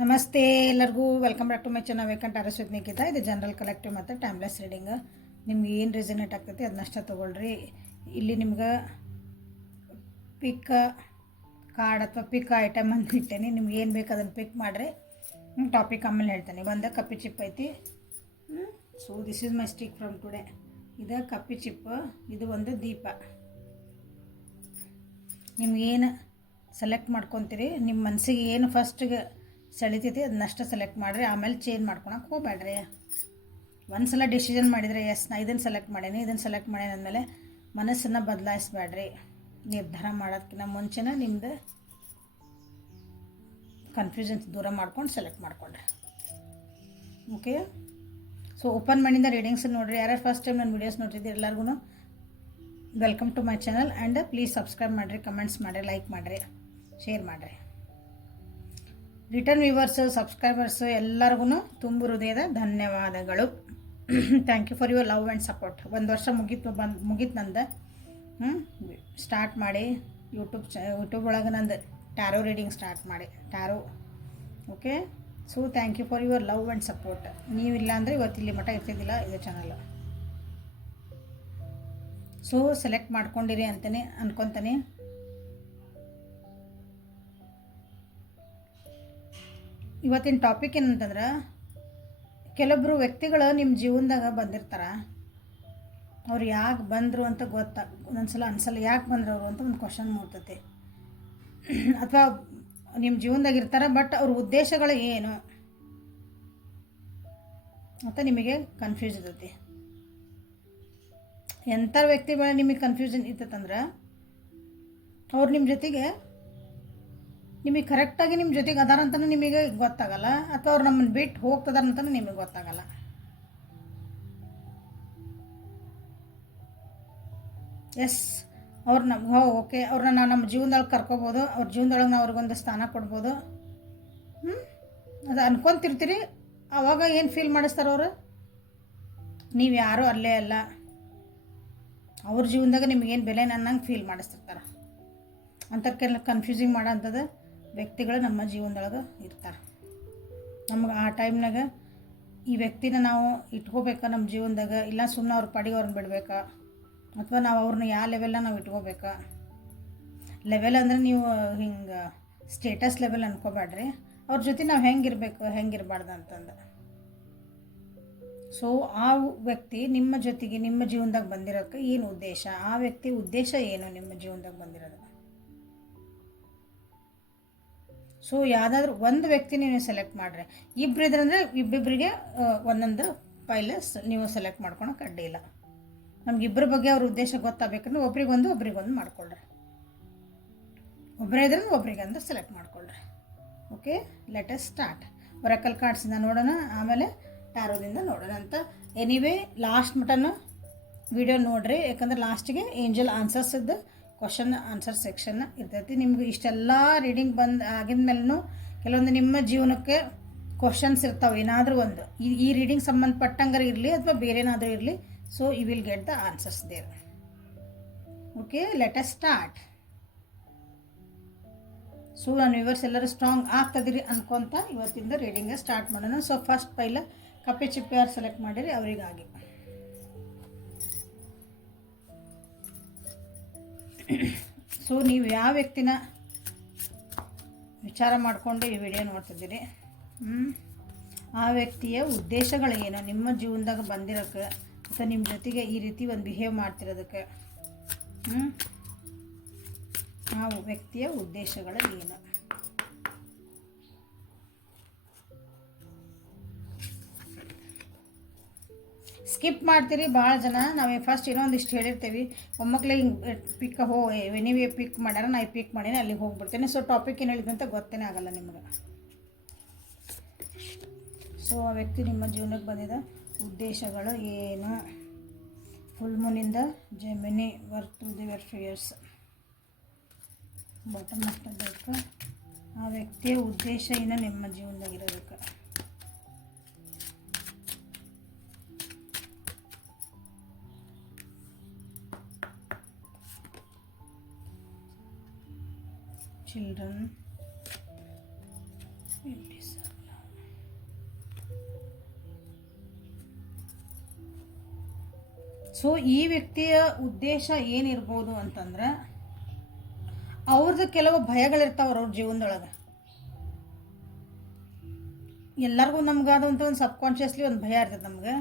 ನಮಸ್ತೆ ಎಲ್ಲರಿಗೂ. Welcome back to my channel ವೇಕಂಟ್ ಅರಸ್ ನಿಖಿತ ಇದು ಜನರಲ್ ಕಲೆಕ್ಟಿವ್ ಮತ್ತು ಟೈಮ್ಲೆಸ್ ರೀಡಿಂಗ್ ನಿಮ್ಗೆ ಏನು ರೆಸಿನೇಟ್ ಆಗ್ತೈತಿ ಅದನ್ನಷ್ಟ ತೊಗೊಳ್ರಿ. ಇಲ್ಲಿ ನಿಮ್ಗೆ ಪಿಕ್ ಕಾರ್ಡ್ ಅಥವಾ ಪಿಕ್ ಐಟಮ್ ಅಂತ ಇಟ್ಟೇನಿ. ನಿಮ್ಗೆ ಏನು ಬೇಕು ಅದನ್ನು ಪಿಕ್ ಮಾಡಿರಿ. ಟಾಪಿಕ್ ಆಮೇಲೆ ಹೇಳ್ತೇನೆ. ಒಂದು ಕಪ್ಪಿ ಚಿಪ್ ಐತಿ. So this is my stick from today ಇದು ಕಪ್ಪಿ ಚಿಪ್ ಇದು ಒಂದು ದೀಪ. ನಿಮ್ಗೇನು ಸೆಲೆಕ್ಟ್ ಮಾಡ್ಕೊತೀರಿ? ನಿಮ್ಮ ಮನಸ್ಸಿಗೆ ಏನು ಫಸ್ಟಿಗೆ ಸೆಳಿತೈತಿ ಅದನ್ನಷ್ಟು ಸೆಲೆಕ್ಟ್ ಮಾಡಿರಿ. ಆಮೇಲೆ ಚೇಂಜ್ ಮಾಡ್ಕೊಳಕ್ಕೆ ಹೋಗ್ಬೇಡ್ರಿ. ಒಂದು ಸಲ ಡಿಸಿಷನ್ ಮಾಡಿದರೆ ಎಸ್ ನಾ ಇದನ್ನು ಸೆಲೆಕ್ಟ್ ಮಾಡೀನಿ, ಇದನ್ನು ಸೆಲೆಕ್ಟ್ ಮಾಡೀನಿ ಅಂದಮೇಲೆ ಮನಸ್ಸನ್ನು ಬದಲಾಯಿಸ್ಬೇಡ್ರಿ. ನಿರ್ಧಾರ ಮಾಡೋದಕ್ಕಿಂತ ಮುಂಚೆನೇ ನಿಮ್ಮದು ಕನ್ಫ್ಯೂಷನ್ಸ್ ದೂರ ಮಾಡ್ಕೊಂಡು ಸೆಲೆಕ್ಟ್ ಮಾಡ್ಕೊಂಡ್ರಿ. ಓಕೆ ಸೊ ಓಪನ್ ಮೈಂಡಿಂದ ರೀಡಿಂಗ್ಸ್ ನೋಡಿರಿ. ಯಾರ್ಯಾರು ಫಸ್ಟ್ ಟೈಮ್ ನನ್ನ ವೀಡಿಯೋಸ್ ನೋಡ್ತಿದ್ದೀರಿ ಎಲ್ಲರಿಗೂ welcome to my channel and please subscribe ಮಾಡಿರಿ ಕಮೆಂಟ್ಸ್ ಮಾಡಿರಿ ಲೈಕ್ ಮಾಡಿರಿ ಶೇರ್ ಮಾಡಿರಿ. ರಿಟರ್ನ್ ವ್ಯೂವರ್ಸು ಸಬ್ಸ್ಕ್ರೈಬರ್ಸು ಎಲ್ಲರಿಗೂ ತುಂಬು ಹೃದಯದ ಧನ್ಯವಾದಗಳು. Thank you for your love and support ಒಂದು ವರ್ಷ ಮುಗೀತು ಬಂದು ಮುಗೀತು ನಂದು ಸ್ಟಾರ್ಟ್ ಮಾಡಿ ಯೂಟ್ಯೂಬ್ ಚ ಯೂಟ್ಯೂಬ್ ಒಳಗೆ ನಂದು ಟ್ಯಾರೋ ರೀಡಿಂಗ್ ಸ್ಟಾರ್ಟ್ ಮಾಡಿ. Tarot okay so thank you for your love and support ನೀವಿಲ್ಲ ಅಂದರೆ ಇವತ್ತು ಇಲ್ಲಿ ಮಠ ಇರ್ತಿದ್ದಿಲ್ಲ ಇದು ಚಾನಲ್ ಸೊ ಸೆಲೆಕ್ಟ್ ಮಾಡ್ಕೊಂಡಿರಿ ಅಂತಲೇ ಅನ್ಕೊತಾನೆ ಇವತ್ತಿನ ಟಾಪಿಕ್ ಏನಂತಂದ್ರೆ ಕೆಲವೊಬ್ಬರು ವ್ಯಕ್ತಿಗಳು ನಿಮ್ಮ ಜೀವನದಾಗ ಬಂದಿರ್ತಾರೆ. ಅವ್ರು ಯಾಕೆ ಬಂದರು ಅಂತ ಗೊತ್ತಾಗ ಒಂದೊಂದ್ಸಲ ಅನ್ಸಲ್ಲ ಯಾಕೆ ಬಂದರು ಅವರು ಅಂತ ಒಂದು ಕ್ವಶನ್ ಮೂಡ್ತೈತಿ. ಅಥವಾ ನಿಮ್ಮ ಜೀವನದಾಗ ಇರ್ತಾರೆ ಬಟ್ ಅವ್ರ ಉದ್ದೇಶಗಳು ಏನು? ಅಂತ ನಿಮಗೆ ಕನ್ಫ್ಯೂಸ್ ಇರ್ತೈತಿ. ಎಂಥ ವ್ಯಕ್ತಿಗಳ ನಿಮಗೆ ಕನ್ಫ್ಯೂಷನ್ ಇರ್ತೈತಂದ್ರೆ, ಅವ್ರು ನಿಮ್ಮ ಜೊತೆಗೆ ನಿಮಗೆ ಕರೆಕ್ಟಾಗಿ ನಿಮ್ಮ ಜೊತೆಗೆ ಅದಾರ ಅಂತಲೂ ನಿಮಗೆ ಗೊತ್ತಾಗಲ್ಲ, ಅಥವಾ ಅವ್ರು ನಮ್ಮನ್ನು ಬಿಟ್ಟು ಹೋಗ್ತದಾರ ಅಂತಲೂ ನಿಮಗೆ ಗೊತ್ತಾಗಲ್ಲ. ಎಸ್ ಅವ್ರು ನಮ್ಗೆ ಓಕೆ. ಅವ್ರನ್ನ ನಾವು ನಮ್ಮ ಜೀವನದೊಳಗೆ ಕರ್ಕೋಬೋದು, ಅವ್ರ ಜೀವನದೊಳಗೆ ನಾವು ಅವ್ರಿಗೊಂದು ಸ್ಥಾನ ಕೊಡ್ಬೋದು. ಹ್ಞೂ ಅದು ಅನ್ಕೊಂತಿರ್ತೀರಿ ಆವಾಗ ಏನು ಫೀಲ್ ಮಾಡಿಸ್ತಾರೆ ಅವರು? ನೀವು ಯಾರೂ ಅಲ್ಲೇ ಅಲ್ಲ. ಅವ್ರ ಜೀವನದಾಗ ನಿಮಗೇನು ಬೆಲೆ ನನ್ನಂಗೆ ಫೀಲ್ ಮಾಡಿಸ್ತಿರ್ತಾರೆ. ಅಂಥಕ್ಕೆಲ್ಲ ಕನ್ಫ್ಯೂಸಿಂಗ್ ಮಾಡೋಂಥದ್ದು ವ್ಯಕ್ತಿಗಳು ನಮ್ಮ ಜೀವನದೊಳಗೆ ಇರ್ತಾರೆ. ನಮ್ಗೆ ಆ ಟೈಮ್ನಾಗ ಈ ವ್ಯಕ್ತಿನ ನಾವು ಇಟ್ಕೋಬೇಕಾ ನಮ್ಮ ಜೀವನದಾಗ? ಇಲ್ಲ ಸುಮ್ಮನೆ ಅವ್ರ ಪಾಡಿಗೆ ಅವ್ರನ್ನ ಬಿಡಬೇಕಾ? ಅಥವಾ ನಾವು ಅವ್ರನ್ನ ಯಾವ ಲೆವೆಲ್ನ ನಾವು ಇಟ್ಕೋಬೇಕಾ? ಲೆವೆಲ್ ಅಂದರೆ ನೀವು ಹಿಂಗೆ ಸ್ಟೇಟಸ್ ಲೆವೆಲ್ ಅನ್ಕೋಬೇಡ್ರಿ ಅವ್ರ ಜೊತೆ ನಾವು ಹೆಂಗಿರ್ಬೇಕು ಹೆಂಗಿರಬಾರ್ದು ಅಂತಂದು. ಸೊ ಆ ವ್ಯಕ್ತಿ ನಿಮ್ಮ ಜೊತೆಗೆ ನಿಮ್ಮ ಜೀವನದಾಗ ಬಂದಿರೋಕ್ಕೆ ಏನು ಉದ್ದೇಶ? ಆ ವ್ಯಕ್ತಿ ಉದ್ದೇಶ ಏನು ನಿಮ್ಮ ಜೀವನದಾಗ ಬಂದಿರೋದು? ಸೊ ಯಾವುದಾದ್ರೂ ಒಂದು ವ್ಯಕ್ತಿ ನೀವು ಸೆಲೆಕ್ಟ್ ಮಾಡಿರಿ. ಇಬ್ಬರು ಇದ್ರಂದ್ರೆ ಇಬ್ಬಿಬ್ಬರಿಗೆ ಒಂದೊಂದು ಫೈಲ್ ನೀವು ಸೆಲೆಕ್ಟ್ ಮಾಡ್ಕೊಳಕ್ಕೆ ಅಡ್ಡಿ ಇಲ್ಲ. ನಮ್ಗೆ ಇಬ್ಬರ ಬಗ್ಗೆ ಅವ್ರ ಉದ್ದೇಶ ಗೊತ್ತಾಗಬೇಕಂದ್ರೆ ಒಬ್ರಿಗೊಂದು ಒಬ್ರಿಗೊಂದು ಮಾಡ್ಕೊಳ್ರಿ. ಒಬ್ಬರೇ ಇದ್ರೆ ಒಬ್ರಿಗೆ ಅಂದ್ರೆ ಸೆಲೆಕ್ಟ್ ಮಾಡ್ಕೊಳ್ರಿ ಓಕೆ ಲೆಟಸ್ ಸ್ಟಾರ್ಟ್ ಒರಕಲ್ ಕಾರ್ಡ್ಸಿಂದ ನೋಡೋಣ, ಆಮೇಲೆ ಟ್ಯಾರೋದಿಂದ ನೋಡೋಣ ಅಂತ. ಎನಿವೇ ಲಾಸ್ಟ್ ಮಟನ್ನು ವಿಡಿಯೋ ನೋಡ್ರಿ, ಯಾಕಂದ್ರೆ ಲಾಸ್ಟಿಗೆ ಏಂಜಲ್ ಆನ್ಸರ್ಸಿದ್ದು ಕ್ವಶನ್ ಆನ್ಸರ್ ಸೆಕ್ಷನ್ ಇರ್ತೈತಿ. ನಿಮ್ಗೆ ಇಷ್ಟೆಲ್ಲ ರೀಡಿಂಗ್ ಬಂದು ಆಗಿದ್ಮೇಲೂ ಕೆಲವೊಂದು ನಿಮ್ಮ ಜೀವನಕ್ಕೆ ಕ್ವಶನ್ಸ್ ಇರ್ತಾವೆ. ಏನಾದರೂ ಒಂದು. ಈ ಈ ರೀಡಿಂಗ್ ಸಂಬಂಧಪಟ್ಟಂಗಾರ ಇರಲಿ ಅಥವಾ ಬೇರೆನಾದರೂ ಇರಲಿ. So you will get the answers there okay let us start so ನಾನು ವಿವರ್ಸ್ ಎಲ್ಲರೂ ಸ್ಟ್ರಾಂಗ್ ಆಗ್ತದಿರಿ ಅನ್ಕೊಂತ ಇವತ್ತಿಂದ ರೀಡಿಂಗ್ ಸ್ಟಾರ್ಟ್ ಮಾಡೋಣ. ಸೊ ಫಸ್ಟ್ ಪೈಲ ಕಪ್ಪೆ ಚಿಪ್ಪೆ ಸೆಲೆಕ್ಟ್ ಮಾಡಿರಿ, ಅವರಿಗಾಗಿ. ಸೊ ನೀವು ಯಾವ ವ್ಯಕ್ತಿನ ವಿಚಾರ ಮಾಡಿಕೊಂಡು ಈ ವಿಡಿಯೋ ನೋಡ್ತಿದ್ದೀರಿ? ಆ ವ್ಯಕ್ತಿಯ ಉದ್ದೇಶಗಳೇನು ನಿಮ್ಮ ಜೀವನದಾಗ ಬಂದಿರೋಕ್ಕೆ ಅಥವಾ ನಿಮ್ಮ ಜೊತೆಗೆ ಈ ರೀತಿ ಒಂದು ಬಿಹೇವ್ ಮಾಡ್ತಿರೋದಕ್ಕೆ ಆ ವ್ಯಕ್ತಿಯ ಉದ್ದೇಶಗಳು ಏನು? ಸ್ಕಿಪ್ ಮಾಡ್ತೀರಿ, ಭಾಳ ಜನ. ನಾವು ಫಸ್ಟ್ ಏನೋ ಒಂದಿಷ್ಟು ಹೇಳಿರ್ತೀವಿ. ಒಮ್ಮಕ್ಳು ಹಿಂಗೆ ಪಿಕ್ ಹೋ ನೀವೇ ಪಿಕ್ ಮಾಡ್ಯಾರ, ನಾ ಪಿಕ್ ಮಾಡೀನಿ, ಅಲ್ಲಿಗೆ ಹೋಗ್ಬಿಡ್ತೇನೆ. ಸೊ ಟಾಪಿಕ್ ಏನು ಹೇಳಿದಂತ ಗೊತ್ತೇನೆ ಆಗಲ್ಲ ನಿಮ್ಗೆ. ಸೊ ಆ ವ್ಯಕ್ತಿ ನಿಮ್ಮ ಜೀವನಕ್ಕೆ ಬಂದಿದ. ಉದ್ದೇಶಗಳು ಏನು? Full ಮೂನಿಂದ Gemini work to the were fears bottom ಅಷ್ಟು ಬೇಕು. ಆ ವ್ಯಕ್ತಿಯ ಉದ್ದೇಶ ಏನು ನಿಮ್ಮ ಜೀವನದಾಗಿರೋದಕ್ಕೆ ಚಿಲ್ಡ್ರನ್ ಸೊ ಈ ವ್ಯಕ್ತಿಯ ಉದ್ದೇಶ ಏನಿರ್ಬೋದು ಅಂತಂದ್ರೆ ಅವ್ರದ್ದು ಕೆಲವು ಭಯಗಳಿರ್ತಾವ್ರ ಅವ್ರ ಜೀವನದೊಳಗೆ. ಎಲ್ಲರಿಗೂ ನಮ್ಗಾದಂಥ ಒಂದು ಸಬ್ಕಾನ್ಷಿಯಸ್ಲಿ ಒಂದು ಭಯ ಇರ್ತದೆ ನಮ್ಗೆ?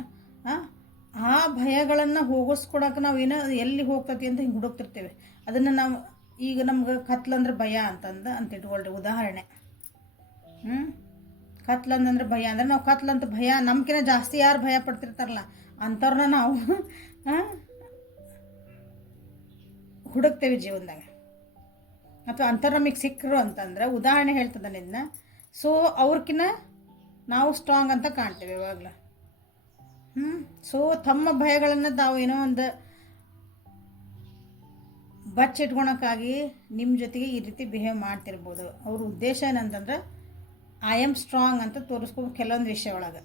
ಆ ಭಯಗಳನ್ನು ಹೋಗಿಸ್ಕೊಡಕ್ಕೆ ನಾವು ಏನೋ, ಎಲ್ಲಿ ಹೋಗ್ತತಿ ಅಂತ ಹಿಂಗೆ ಹುಡುಕ್ತಿರ್ತೇವೆ. ಅದನ್ನು ನಾವು ಈಗ ನಮ್ಗೆ ಕತ್ಲಂದ್ರೆ ಭಯ ಅಂತಂದು ಅಂತ ಇಟ್ಕೊಳ್ರಿ ಉದಾಹರಣೆ ಹ್ಞೂ ಕತ್ಲಂದ್ರೆ ಭಯ ಅಂದ್ರೆ ನಾವು ಕತ್ಲಂತ ಭಯ ನಮ್ಕಿನ ಜಾಸ್ತಿ ಯಾರು ಭಯ ಪಡ್ತಿರ್ತಾರಲ್ಲ ಅಂಥವ್ರನ್ನ ನಾವು ಹುಡುಕ್ತೇವೆ ಜೀವನದಾಗ. ಅಥವಾ ಅಂಥವ್ರು ನಮಗೆ ಸಿಕ್ಕರು ಅಂತಂದ್ರೆ ಉದಾಹರಣೆ ಹೇಳ್ತದೆ ನಿನ್ನ ಸೊ ಅವ್ರಕಿನ್ನ ನಾವು ಸ್ಟ್ರಾಂಗ್ ಅಂತ ಕಾಣ್ತೇವೆ ಯಾವಾಗಲೂ ಹ್ಞೂ ಸೊ ತಮ್ಮ ಭಯಗಳನ್ನು ತಾವು ಏನೋ ಒಂದು ಬಚ್ಚಿಟ್ಕೊಳಕ್ಕಾಗಿ ನಿಮ್ಮ ಜೊತೆಗೆ ಈ ರೀತಿ ಬಿಹೇವ್ ಮಾಡ್ತಿರ್ಬೋದು. ಅವ್ರ ಉದ್ದೇಶ ಏನಂತಂದ್ರೆ ಐ ಆಮ್ ಸ್ಟ್ರಾಂಗ್ ಅಂತ ತೋರಿಸ್ಕೋಬೇಕು ಕೆಲವೊಂದು ವಿಷಯ ಒಳಗೆ.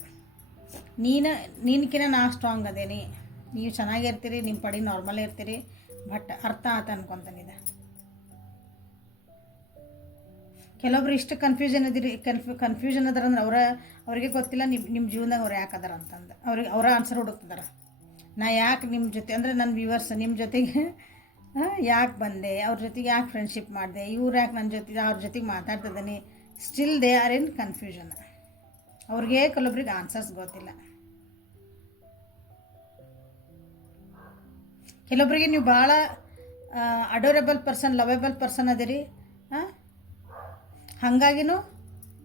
ನೀನು, ನಿನ್ಕಿನ ನಾ ಸ್ಟ್ರಾಂಗ್ ಅದೇನಿ. ನೀವು ಚೆನ್ನಾಗಿರ್ತೀರಿ ನಿಮ್ಮ ಪಡಿ ನಾರ್ಮಲ್ ಇರ್ತೀರಿ. ಬಟ್ ಅರ್ಥ ಆತ ಅನ್ಕೊತಾನಿದೆ ಕೆಲವೊಬ್ರು ಇಷ್ಟು ಕನ್ಫ್ಯೂಷನ್ ಇದಿರಿ ಕನ್ಫ್ಯೂ ಕನ್ಫ್ಯೂಷನ್ ಅದಾರ ಅಂದ್ರೆ ಅವರ, ಅವರಿಗೆ ಗೊತ್ತಿಲ್ಲ ನಿಮ್ಮ ನಿಮ್ಮ ಜೀವನದಾಗ ಅವ್ರು ಯಾಕೆ ಅದಾರ ಅಂತಂದು. ಅವ್ರಿಗೆ, ಅವರ ಆನ್ಸರ್ ಹುಡುಕ್ತಿದಾರೆ. ನಾ ಯಾಕೆ ನಿಮ್ಮ ಜೊತೆ, ಅಂದರೆ ನನ್ನ ವ್ಯೂವರ್ಸ್ ನಿಮ್ಮ ಜೊತೆಗೆ ಯಾಕೆ ಬಂದೆ? ಅವ್ರ ಜೊತೆಗೆ ಯಾಕೆ ಫ್ರೆಂಡ್ಶಿಪ್ ಮಾಡಿದೆ? ಇವ್ರು ಯಾಕೆ ನನ್ನ ಜೊತೆ, ಅವ್ರ ಜೊತೆಗೆ ಮಾತಾಡ್ತಿದ್ದೀನಿ. Still they are in confusion ಅವ್ರಿಗೆ ಕೆಲವೊಬ್ರಿಗೆ ಆನ್ಸರ್ಸ್ ಗೊತ್ತಿಲ್ಲ. ಕೆಲವೊಬ್ಬರಿಗೆ ನೀವು ಭಾಳ ಅಡೋರೇಬಲ್ ಪರ್ಸನ್ ಲವೇಬಲ್ ಪರ್ಸನ್ ಅದಿರಿ. ಹಾಂ? ಹಾಗಾಗಿನೂ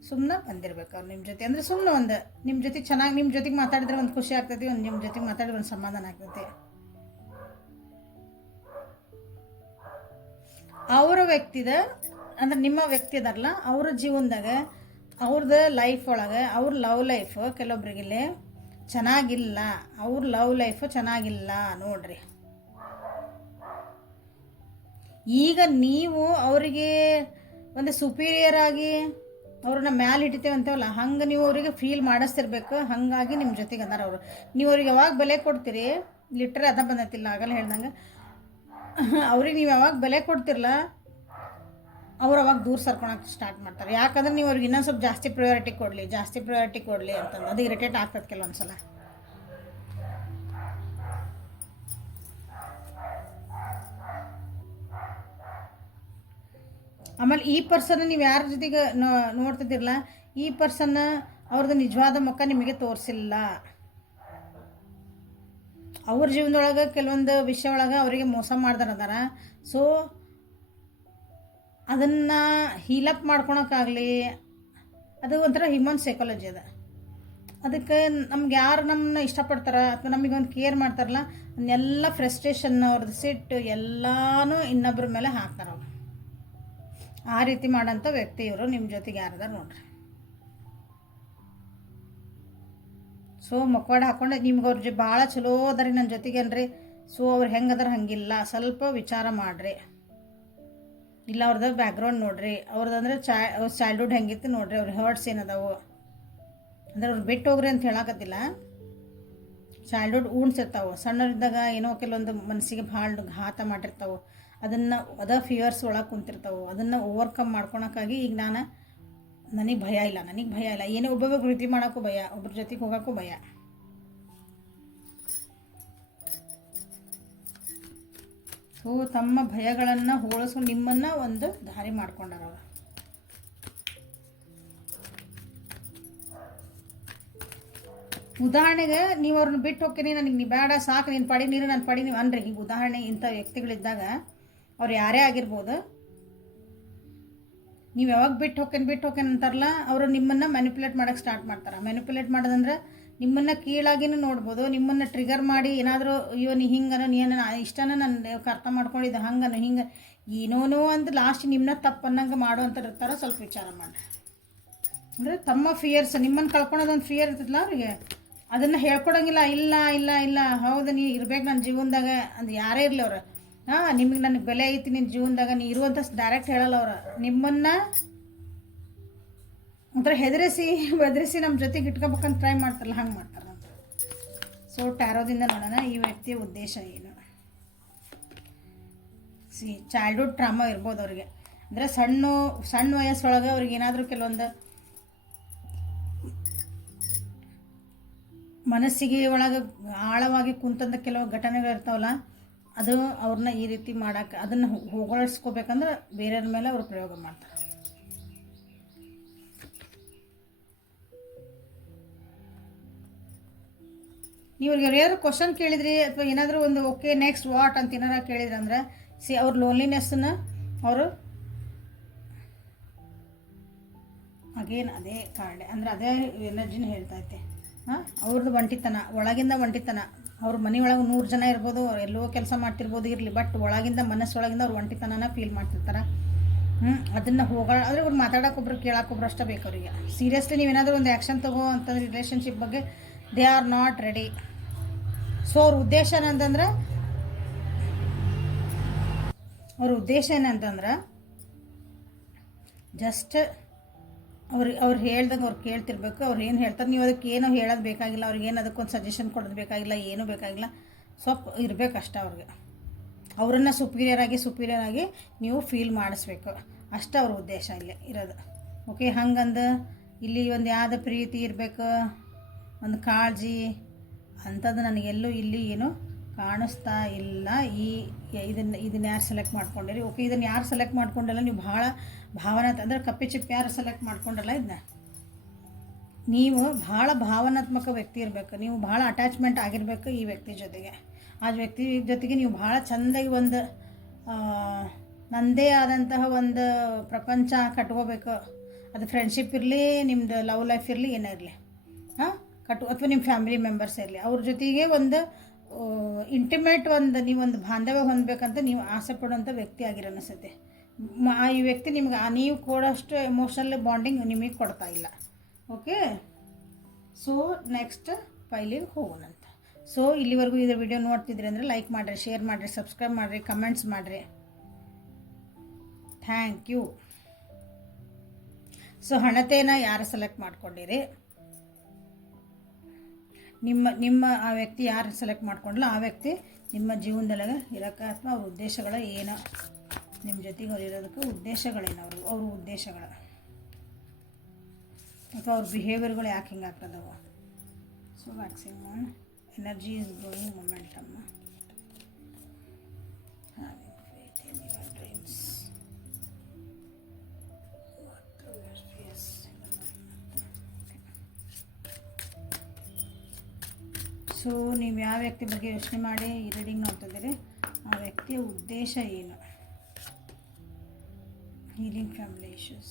ಸುಮ್ಮನೆ ಬಂದಿರ್ಬೇಕು ಅವ್ರು ನಿಮ್ಮ ಜೊತೆ. ಅಂದರೆ ಸುಮ್ಮನೆ ಒಂದು ನಿಮ್ಮ ಜೊತೆ ಚೆನ್ನಾಗಿ ನಿಮ್ಮ ಜೊತೆಗೆ ಮಾತಾಡಿದ್ರೆ ಒಂದು ಖುಷಿ ಆಗ್ತೈತಿ, ಒಂದು ನಿಮ್ಮ ಜೊತೆಗೆ ಮಾತಾಡಿದ್ರೆ ಒಂದು ಸಮಾಧಾನ ಆಗ್ತೈತಿ. ಅವರ ವ್ಯಕ್ತಿದ, ಅಂದ್ರೆ ನಿಮ್ಮ ವ್ಯಕ್ತಿ ಅದಾರಲ್ಲ ಅವ್ರ ಜೀವನದಾಗ ಅವ್ರದ್ದು ಲೈಫ್ ಒಳಗೆ, ಅವ್ರ ಲವ್ ಲೈಫ್ ಕೆಲವೊಬ್ರಿಗಿಲ್ಲಿ ಚೆನ್ನಾಗಿಲ್ಲ, ಅವ್ರ ಲವ್ ಲೈಫ್ ಚೆನ್ನಾಗಿಲ್ಲ ನೋಡ್ರಿ. ಈಗ ನೀವು ಅವರಿಗೆ ಒಂದು ಸುಪೀರಿಯರ್ ಆಗಿ ಅವ್ರನ್ನ ಮ್ಯಾಲೆ ಹಿಡಿತೇವೆ ಅಂತೇವಲ್ಲ, ಹಂಗೆ ನೀವು ಅವರಿಗೆ ಫೀಲ್ ಮಾಡಿಸ್ತಿರ್ಬೇಕು, ಹಾಗಾಗಿ ನಿಮ್ಮ ಜೊತೆಗೆ ಅದಾರ ಅವರು. ನೀವು ಅವ್ರಿಗೆ ಯಾವಾಗ ಬೆಲೆ ಕೊಡ್ತೀರಿ ಲಿಟ್ರೆ ಅದ ಬಂದತಿಲ್ಲ ಆಗಲ್ಲ ಹೇಳ್ದಂಗೆ. ಅವ್ರಿಗೆ ನೀವು ಯಾವಾಗ ಬೆಲೆ ಕೊಡ್ತಿರಲ್ಲ ಅವ್ರು ಅವಾಗ ದೂರ ಸರ್ಕೊಳಕ್ಕೆ ಸ್ಟಾರ್ಟ್ ಮಾಡ್ತಾರೆ. ಯಾಕಂದ್ರೆ ನೀವು ಅವ್ರಿಗೆ ಇನ್ನೊಂದು ಸ್ವಲ್ಪ ಜಾಸ್ತಿ ಪ್ರಯಾರಿಟಿ ಕೊಡಲಿ, ಜಾಸ್ತಿ ಪ್ರಯಾರಿಟಿ ಕೊಡಲಿ ಅಂತಂದು ಅದು ಇರಿಟೇಟ್ ಆಗ್ತದೆ ಕೆಲವೊಂದು ಸಲ ಆಮೇಲೆ ಈ ಪರ್ಸನ್ ನೀವು ಯಾರ ಜೊತೆಗೆ ನೋಡ್ತಿದ್ದಿರಲ್ಲ ಈ ಪರ್ಸನ್ ಅವ್ರದ್ದು ನಿಜವಾದ ಮುಖ ನಿಮಗೆ ತೋರಿಸಿಲ್ಲ. ಅವ್ರ ಜೀವನದೊಳಗೆ ಕೆಲವೊಂದು ವಿಷಯ ಒಳಗೆ ಅವರಿಗೆ ಮೋಸ ಮಾಡ್ದಾರದಾರ ಸೊ ಅದನ್ನು ಹೀಲಪ್ ಮಾಡ್ಕೊಳಕ್ಕಾಗಲಿ ಅದು ಒಂಥರ ಹ್ಯೂಮನ್ ಸೈಕಾಲಜಿ ಅದ. ಅದಕ್ಕೆ ನಮ್ಗೆ ಯಾರು ನಮ್ಮನ್ನ ಇಷ್ಟಪಡ್ತಾರೆ ಅಥವಾ ನಮಗೆ ಒಂದು ಕೇರ್ ಮಾಡ್ತಾರಲ್ಲ, ಅದನ್ನೆಲ್ಲ ಫ್ರಸ್ಟ್ರೇಷನ್ ಅವ್ರದ್ದು ಸಿಟ್ಟು ಎಲ್ಲನೂ ಇನ್ನೊಬ್ಬರ ಮೇಲೆ ಹಾಕ್ತಾರೆ ಆ ರೀತಿ ಮಾಡೋಂಥ ವ್ಯಕ್ತಿ ಇವರು ನಿಮ್ಮ ಜೊತೆಗೆ ಯಾರದ ನೋಡ್ರಿ. ಸೊ ಮುಖವಾಡ ಹಾಕೊಂಡು. ನಿಮ್ಗೆ ಅವ್ರ ಜೊ ಭಾಳ ಚಲೋ ಅದರಿ ನನ್ನ ಜೊತೆಗೆ ಅನ್ರಿ ಸೊ ಅವ್ರು ಹೆಂಗೆ ಅದಾರ ಹಂಗಿಲ್ಲ. ಸ್ವಲ್ಪ ವಿಚಾರ ಮಾಡಿರಿ. ಇಲ್ಲ ಅವ್ರದ್ದು ಬ್ಯಾಕ್ಗ್ರೌಂಡ್ ನೋಡ್ರಿ. ಅವ್ರದ್ದು ಅಂದ್ರೆ ಚೈ, ಅವ್ರ ಚೈಲ್ಡ್ಹುಡ್ ಹೆಂಗಿತ್ತು ನೋಡ್ರಿ. ಅವ್ರ ಹರ್ಟ್ಸ್ ಏನದಾವು. ಅಂದ್ರೆ ಅವ್ರು ಬಿಟ್ಟು ಹೋಗ್ರಿ ಅಂತ ಹೇಳಕತ್ತಿಲ್ಲ. ಚೈಲ್ಡ್ಹುಡ್ ಊಣ್ಸ್ ಇರ್ತಾವೆ. ಏನೋ ಕೆಲವೊಂದು ಮನಸ್ಸಿಗೆ ಭಾಳ ಘಾತ ಮಾಡಿರ್ತಾವೆ. ಅದನ್ನು, ಅದ ಫಿಯರ್ಸ್ ಒಳಗೆ ಕುಂತಿರ್ತಾವೆ. ಅದನ್ನು ಓವರ್ಕಮ್ ಮಾಡ್ಕೊಳಕ್ಕಾಗಿ ಈಗ ನಾನು ನನಗೆ ಭಯ ಇಲ್ಲ, ನನಗೆ ಭಯ ಇಲ್ಲ. ಏನೇ ಒಬ್ಬೊಬ್ಬ ಪ್ರೀತಿ ಮಾಡೋಕ್ಕೂ ಭಯ ಒಬ್ಬರ ಜೊತೆಗೆ ಹೋಗೋಕ್ಕೂ ಭಯ. ಸೊ ತಮ್ಮ ಭಯಗಳನ್ನು ಹೋಳಿಸು, ನಿಮ್ಮನ್ನು ಒಂದು ದಾರಿ ಮಾಡ್ಕೊಂಡಾರವ ಉದಾಹರಣೆಗೆ ನೀವು ಅವ್ರನ್ನ ಬಿಟ್ಟು ಹೋಗ್ತೀನಿ, ನನಗೆ ನೀ ಬೇಡ, ಸಾಕು, ನೀನು ಪಡಿ ನೀರು ನಾನು ಪಡಿ, ನೀವು ಅನ್ರಿ. ಈಗ ಉದಾಹರಣೆ ಇಂಥ ವ್ಯಕ್ತಿಗಳಿದ್ದಾಗ, ಅವ್ರು ಯಾರೇ ಆಗಿರ್ಬೋದು ನೀವು ಯಾವಾಗ ಬಿಟ್ಟು ಹೋಗ್ತೇನೆ ಬಿಟ್ಟು ಹೋಗ್ತೇನೆ ಅಂತಾರಲ್ಲ, ಅವರು ನಿಮ್ಮನ್ನು ಮ್ಯಾನಿಪುಲೇಟ್ ಮಾಡೋಕೆ ಸ್ಟಾರ್ಟ್ ಮಾಡ್ತಾರೆ. ಮ್ಯಾನಿಪುಲೇಟ್ ಮಾಡೋದಂದ್ರೆ ನಿಮ್ಮನ್ನು ಕೀಳಾಗಿನೂ ನೋಡ್ಬೋದು, ನಿಮ್ಮನ್ನು ಟ್ರಿಗರ್ ಮಾಡಿ ಏನಾದರೂ, ಅಯ್ಯೋ, ನೀ ಹಿಂಗನೋ, ನೀ ಏನೋ ಇಷ್ಟನ ನಾನು ಅರ್ಥ ಮಾಡ್ಕೊಂಡಿದ್ದೆ ಹಂಗನೋ, ಹಿಂಗೆ ಏನೋನೋ ಅಂತ ಲಾಸ್ಟ್ ನಿಮ್ಮನ್ನ ತಪ್ಪು ತಪ್ಪನ್ನಂಗೆ ಅಂತ ಇರ್ತಾರೋ ಸ್ವಲ್ಪ ವಿಚಾರ ಮಾಡಿ ಅಂದರೆ ತಮ್ಮ ಫಿಯರ್ಸ್ ನಿಮ್ಮನ್ನು ಕಳ್ಕೊಳೋದೊಂದು ಫಿಯರ್ ಇರ್ತದಲ್ಲ ಅವರಿಗೆ. ಅದನ್ನು ಹೇಳ್ಕೊಡೋಂಗಿಲ್ಲ, ಇಲ್ಲ ಇಲ್ಲ ಇಲ್ಲ, ಹೌದು, ನೀ ಇರ್ಬೇಕು ನನ್ನ ಜೀವನದಾಗ ಅಂದ್ರೆ ಯಾರೇ ಇರಲಿ ಅವ್ರು. ಹಾಂ, ನಿಮಗೆ ನನಗೆ ಬೆಲೆ ಐತಿ ನಿನ್ನ ಜೀವನದಾಗ ನೀ ಇರುವಂಥ ಡೈರೆಕ್ಟ್ ಹೇಳಲ್ಲ ಅವ್ರು. ನಿಮ್ಮನ್ನು ಒಂಥರ ಹೆದರಿಸಿ ಬೆದರಿಸಿ ನಮ್ಮ ಜೊತೆಗೆ ಇಟ್ಕೋಬೇಕಂತ ಟ್ರೈ ಮಾಡ್ತಾರಲ್ಲ, ಹಂಗೆ ಮಾಡ್ತಾರೆ ಸೊ ಟ್ಯಾರೋದಿಂದ ನೋಡೋಣ, ಈ ವ್ಯಕ್ತಿಯ ಉದ್ದೇಶ ಏನು? ಸಿ ಚೈಲ್ಡ್ಹುಡ್ ಟ್ರಾಮಾ ಇರ್ಬೋದು ಅವ್ರಿಗೆ. ಅಂದ್ರೆ ಸಣ್ಣ ಸಣ್ಣ ವಯಸ್ಸೊಳಗೆ ಅವ್ರಿಗೆ ಏನಾದರೂ ಕೆಲವೊಂದು ಮನಸ್ಸಿಗೆ ಒಳಗೆ ಆಳವಾಗಿ ಕುಂತಂಥ ಕೆಲವು ಘಟನೆಗಳು ಇರ್ತಾವಲ್ಲ ಅದು ಅವ್ರನ್ನ ಈ ರೀತಿ ಮಾಡಕ್ಕೆ ಅದನ್ನು ಹೋಗಳಿಸ್ಕೋಬೇಕಂದ್ರೆ ಬೇರೆಯವ್ರ ಮೇಲೆ ಅವ್ರು ಪ್ರಯೋಗ ಮಾಡ್ತಾರೆ. ನೀವು ಏನಾದ್ರು ಕ್ವಶನ್ ಕೇಳಿದ್ರಿ ಅಥವಾ ಏನಾದರೂ ಒಂದು ಓಕೆ ನೆಕ್ಸ್ಟ್ ವಾಟ್ ಅಂತ ಏನಾರ ಕೇಳಿದ್ರಿ ಅಂದ್ರೆ ಸಿ ಅವ್ರ ಲೋನ್ಲಿನೆಸ್ಸನ್ನ ಅವರು ಅಗೇನ್ ಅದೇ ಕಾರಣ, ಅಂದ್ರೆ ಅದೇ ಎನರ್ಜಿನ ಹೇಳ್ತೈತೆ ಹಾಂ? ಅವ್ರದ್ದು ಒಂಟಿತನ, ಒಳಗಿಂದ ಒಂಟಿತನ ಅವ್ರ ಮನೆಯೊಳಗೆ ನೂರು ಜನ ಇರ್ಬೋದು, ಅವ್ರು ಎಲ್ಲೋ ಕೆಲಸ ಮಾಡ್ತಿರ್ಬೋದು ಇರಲಿ ಬಟ್ ಒಳಗಿಂದ ಮನಸ್ಸೊಳಗಿಂದ ಅವ್ರು ಒಂಟಿತನನ ಫೀಲ್ ಮಾಡ್ತಿರ್ತಾರೆ. ಹ್ಞೂ ಅದನ್ನು ಹೋಗೋಣ ಆದರೆ ಅವ್ರು ಮಾತಾಡೋಕ್ಕೊಬ್ರು ಕೇಳೋಕ್ಕೊಬ್ರು ಅಷ್ಟೇ ಬೇಕು ಅವರಿಗೆ. ಸೀರಿಯಸ್ಲಿ ನೀವೇನಾದರೂ ಒಂದು ಆ್ಯಕ್ಷನ್ ತಗೋ ಅಂತಂದ್ರೆ ರಿಲೇಷನ್ಶಿಪ್ ಬಗ್ಗೆ they are not ready so ಅವ್ರ ಉದ್ದೇಶ ಏನಂತಂದ್ರೆ, ಅವ್ರ ಉದ್ದೇಶ ಏನಂತಂದ್ರೆ ಜಸ್ಟ್ ಅವ್ರು ಅವ್ರು ಹೇಳ್ದಂಗೆ ಅವ್ರು ಕೇಳ್ತಿರ್ಬೇಕು. ಅವ್ರು ಏನು ಹೇಳ್ತಾರೆ, ನೀವು ಅದಕ್ಕೆ ಏನೋ ಹೇಳೋದು ಬೇಕಾಗಿಲ್ಲ, ಅವ್ರಿಗೆ ಏನು ಅದಕ್ಕೊಂದು ಸಜೆಷನ್ ಕೊಡೋದು ಬೇಕಾಗಿಲ್ಲ, ಏನೂ ಬೇಕಾಗಿಲ್ಲ. ಸ್ವಲ್ಪ ಇರಬೇಕು ಅಷ್ಟೇ ಅವ್ರಿಗೆ. ಅವರನ್ನು ಸುಪೀರಿಯರ್ ಆಗಿ ಸುಪೀರಿಯರ್ ಆಗಿ ನೀವು ಫೀಲ್ ಮಾಡಿಸ್ಬೇಕು. ಅಷ್ಟೇ ಅವ್ರ ಉದ್ದೇಶ ಇಲ್ಲಿ ಇರೋದು. ಓಕೆ ಹಂಗಂದು ಇಲ್ಲಿ ಒಂದು ಯಾವ್ದು ಪ್ರೀತಿ ಇರಬೇಕು, ಒಂದು ಕಾಳಜಿ ಅಂಥದ್ದು ನನಗೆಲ್ಲೂ ಇಲ್ಲಿ ಏನು ಕಾಣಿಸ್ತಾ ಇಲ್ಲ. ಈ, ಇದನ್ನು ಇದನ್ನು ಯಾರು ಸೆಲೆಕ್ಟ್ ಮಾಡ್ಕೊಂಡಿರಿ? ಓಕೆ ಇದನ್ನು ಯಾರು ಸೆಲೆಕ್ಟ್ ಮಾಡ್ಕೊಂಡಿಲ್ಲ, ನೀವು ಭಾಳ ಭಾವನಾ ಅಂದರೆ ಕಪ್ಪೆ ಚಿಪ್ಪೆ ಯಾರು ಸೆಲೆಕ್ಟ್ ಮಾಡ್ಕೊಂಡ್ರಲ್ಲ ಇದನ್ನ ನೀವು ಭಾಳ ಭಾವನಾತ್ಮಕ ವ್ಯಕ್ತಿ ಇರಬೇಕು. ನೀವು ಭಾಳ ಅಟ್ಯಾಚ್ಮೆಂಟ್ ಆಗಿರಬೇಕು ಈ ವ್ಯಕ್ತಿ ಜೊತೆಗೆ. ಆ ವ್ಯಕ್ತಿ ಜೊತೆಗೆ ನೀವು ಭಾಳ ಚೆಂದಾಗಿ ಒಂದು ನಂದೇ ನನ್ನದೇ ಆದಂತಹ ಒಂದು ಪ್ರಪಂಚ ಕಟ್ಕೋಬೇಕು. ಅದು ಫ್ರೆಂಡ್ಶಿಪ್ ಇರಲಿ ನಿಮ್ಮದು ಲವ್ ಲೈಫ್ ಇರಲಿ, ಏನೇ ಇರಲಿ. ಹಾಂ? ಕಟ್ಟು ಅಥವಾ ನಿಮ್ಮ ಫ್ಯಾಮಿಲಿ ಮೆಂಬರ್ಸ್ ಇರಲಿ. ಅವ್ರ ಜೊತೆಗೆ ಒಂದು ಇಂಟಿಮೇಟ್ ಒಂದು, ನೀವೊಂದು ಬಾಂಧವ್ಯ ಹೊಂದಬೇಕಂತ ನೀವು ಆಸೆ ಪಡುವಂಥ ವ್ಯಕ್ತಿ ಆಗಿರೋ ಅನಿಸುತ್ತೆ. ಈ ವ್ಯಕ್ತಿ ನಿಮ್ಗೆ ನೀವು ಕೊಡೋಷ್ಟು ಎಮೋಷನಲ್ ಬಾಂಡಿಂಗ್ ನಿಮಗೆ ಕೊಡ್ತಾ ಇಲ್ಲ. ಓಕೆ ಸೊ ನೆಕ್ಸ್ಟ್ ಫೈಲಿಗೆ ಹೋಗೋಣಂತ ಸೊ ಇಲ್ಲಿವರೆಗೂ ಇದ್ರ ವಿಡಿಯೋ ನೋಡ್ತಿದ್ರಿ ಅಂದರೆ ಲೈಕ್ ಮಾಡಿರಿ ಶೇರ್ ಮಾಡಿರಿ ಸಬ್ಸ್ಕ್ರೈಬ್ ಮಾಡಿರಿ ಕಮೆಂಟ್ಸ್ ಮಾಡಿರಿ. ಥ್ಯಾಂಕ್ ಯು ಸೊ ಹಣತೆನ ಯಾರು ಸೆಲೆಕ್ಟ್ ಮಾಡ್ಕೊಂಡಿರಿ? ನಿಮ್ಮ ನಿಮ್ಮ ಆ ವ್ಯಕ್ತಿ ಯಾರು ಸೆಲೆಕ್ಟ್ ಮಾಡ್ಕೊಂಡ್ಲ? ಆ ವ್ಯಕ್ತಿ ನಿಮ್ಮ ಜೀವನದೊಳಗೆ ಇರೋಕ್ಕೆ ಅಥವಾ ಅವ್ರ ಉದ್ದೇಶಗಳ ಏನು ನಿಮ್ಮ ಜೊತೆಗೆ ಅವ್ರು ಉದ್ದೇಶಗಳೇನು? ಅವರು ಅವ್ರ ಉದ್ದೇಶಗಳು. ಅಥವಾ ಅವ್ರ ಬಿಹೇವಿಯರ್ಗಳು ಯಾಕೆ ಹಿಂಗೆ ಆಗ್ತದವು? So maximum energy is growing momentum dreams so ನೀವು ಯಾವ ವ್ಯಕ್ತಿ ಬಗ್ಗೆ ಯೋಚನೆ ಮಾಡಿ, ಈ ರೀಡಿಂಗ್ ನೋಡ್ತಿದ್ದೀರಿ ಆ ವ್ಯಕ್ತಿಯ ಉದ್ದೇಶ ಏನು? Healing family issues.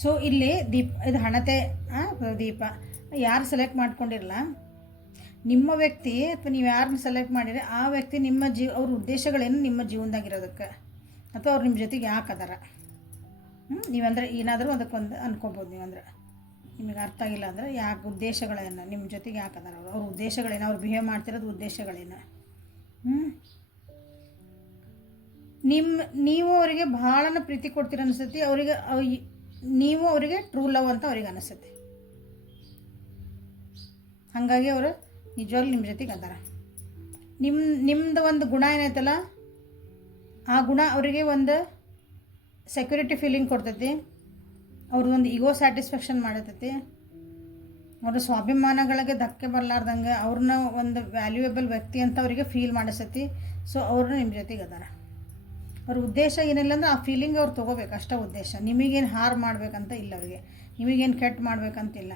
ಸೊ ಇಲ್ಲಿ ದೀಪ, ಇದು ಹಣತೆ ದೀಪ, ಯಾರು ಸೆಲೆಕ್ಟ್ ಮಾಡ್ಕೊಂಡಿರಲ್ಲ? ನಿಮ್ಮ ವ್ಯಕ್ತಿ ಅಥವಾ ನೀವು ಯಾರನ್ನ ಸೆಲೆಕ್ಟ್ ಮಾಡಿರಿ ಆ ವ್ಯಕ್ತಿ ನಿಮ್ಮ ಜೀವ ಅವ್ರ ಉದ್ದೇಶಗಳೇನು ನಿಮ್ಮ ಜೀವನದಾಗಿರೋದಕ್ಕೆ ಅಥವಾ ಅವ್ರು ನಿಮ್ಮ ಜೊತೆಗೆ ಯಾಕೆ ಅದಾರ? ನೀವಂದ್ರೆ ಏನಾದರೂ ಅದಕ್ಕೊಂದು ಅಂದ್ಕೊಬೋದು ನೀವಂದರೆ. ನಿಮಗೆ ಅರ್ಥ ಆಗಿಲ್ಲ ಅಂದರೆ ಯಾಕೆ ಉದ್ದೇಶಗಳೇನು? ನಿಮ್ಮ ಜೊತೆಗೆ ಯಾಕೆ ಅದಾರ ಅವರು? ಅವ್ರ ಉದ್ದೇಶಗಳೇನು? ಅವ್ರು ಬಿಹೇವ್ ಮಾಡ್ತಿರೋದು ಉದ್ದೇಶಗಳೇನು? ಹ್ಞೂ ನಿಮ್ಮ ನೀವು ಅವರಿಗೆ ಭಾಳನ ಪ್ರೀತಿ ಕೊಡ್ತೀರ ಅನಿಸುತ್ತೆ, ಅವರಿಗೆ, ಅವ್- ನೀವು ಅವರಿಗೆ ಟ್ರೂ ಲವ್ ಅಂತ ಅವ್ರಿಗೆ ಅನಿಸುತ್ತೆ. ಹಾಗಾಗಿ ಅವರು ನಿಜವಾಗ್ಲೂ ನಿಮ್ಮ ಜೊತೆಗೆ ಅದಾರ. ನಿಮ್ಮ ನಿಮ್ಮದು ಒಂದು ಗುಣ ಏನೈತಲ್ಲ, ಆ ಗುಣ ಅವರಿಗೆ ಒಂದು ಸೆಕ್ಯೂರಿಟಿ ಫೀಲಿಂಗ್ ಕೊಡ್ತೈತಿ. ಅವ್ರದ್ದು ಒಂದು ಈಗೋ ಸ್ಯಾಟಿಸ್ಫ್ಯಾಕ್ಷನ್ ಮಾಡತೈತಿ. ಅವ್ರ ಸ್ವಾಭಿಮಾನಗಳಿಗೆ ಧಕ್ಕೆ ಬರಲಾರ್ದಂಗೆ ಅವ್ರನ್ನ ಒಂದು ವ್ಯಾಲ್ಯೂಯಬಲ್ ವ್ಯಕ್ತಿ ಅಂತ ಅವರಿಗೆ ಫೀಲ್ ಮಾಡಿಸತಿ. ಸೊ ಅವ್ರನ್ನ ನಿಮ್ಮ ಜೊತೆಗೆ ಅದಾರ. ಅವ್ರ ಉದ್ದೇಶ ಏನಿಲ್ಲ ಅಂದ್ರೆ ಆ ಫೀಲಿಂಗ್ ಅವ್ರು ತೊಗೋಬೇಕು. ಅಷ್ಟೇ ಉದ್ದೇಶ. ನಿಮಗೇನು ಹಾರ್ ಮಾಡಬೇಕಂತ ಇಲ್ಲ ಅವ್ರಿಗೆ. ನಿಮಗೇನು ಕೆಟ್ಟ ಮಾಡ್ಬೇಕಂತಿಲ್ಲ.